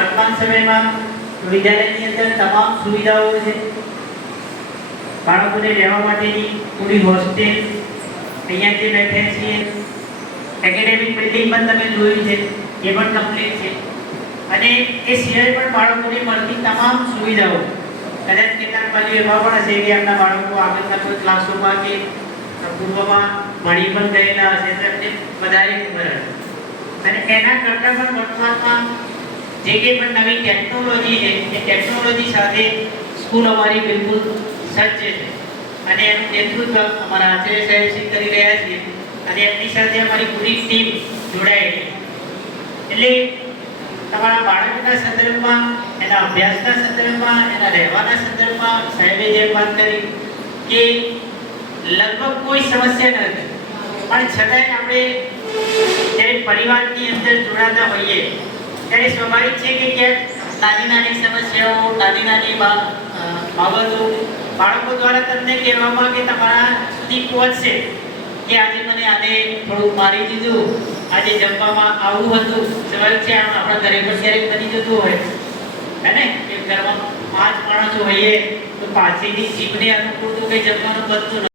વર્તમાન સમયમાં વિદ્યાલયની અંદર તમામ સુવિધાઓ છે। બાળકોને રહેવા માટેની પૂરી હોસ્ટેલ અહીંયા જે બેઠે છીએ, એકેડેમિક બિલ્ડિંગ પણ તમે જોયું છે, એ પણ કમ્પ્લીટ છે। અને એ સિવાય પણ બાળકોને મળતી તમામ સુવિધાઓ કદાચ કેટલાક બાજુ એવા પણ હશે કે એમના બાળકો આગળના કોઈ ક્લાસોમાં કે પૂર્વમાં ભણી પણ ગયેલા હશે તો એમને વધારે ખબર હશે। અને એના કરતાં પણ વર્તમાનમાં જે કંઈ પણ નવી ટેકનોલોજી છે એ ટેકનોલોજી સાથે સ્કૂલ અમારી બિલકુલ સજ્જ છે અને એનું નેતૃત્વ અમારા આચાર્ય સાહેબ શ્રી કરી રહ્યા છે અને એમની સાથે અમારી પૂરી ટીમ જોડાયેલી છે। એટલે તમારા બાળકના સંદર્ભમાં, એના અભ્યાસના સંદર્ભમાં, એના રહેવાના સંદર્ભમાં સાહેબે જે વાત કરી કે લગભગ કોઈ સમસ્યા નથી, પણ છતાંય આપણે જ્યારે પરિવારની અંદર જોડાતા હોઈએ ત્યારે સ્વાભાવિક છે કે ક્યાંક નાની નાની સમસ્યાઓ, નાની નાની બાબતો બાળકો દ્વારા તમને કહેવામાં કે તમારા સુધી પહોંચશે કે આજે મને આને થોડું મારી દીધું, આજે જમવામાં આવું હતું। સ્વાભાવિક છે આપણા ઘરે પણ ક્યારેક બની જતું હોય હે ને કે ઘરમાં 5 માણસો હોઈએ તો પાછળની જીભને અનુકૂળ તો કંઈ જમવાનું બનતું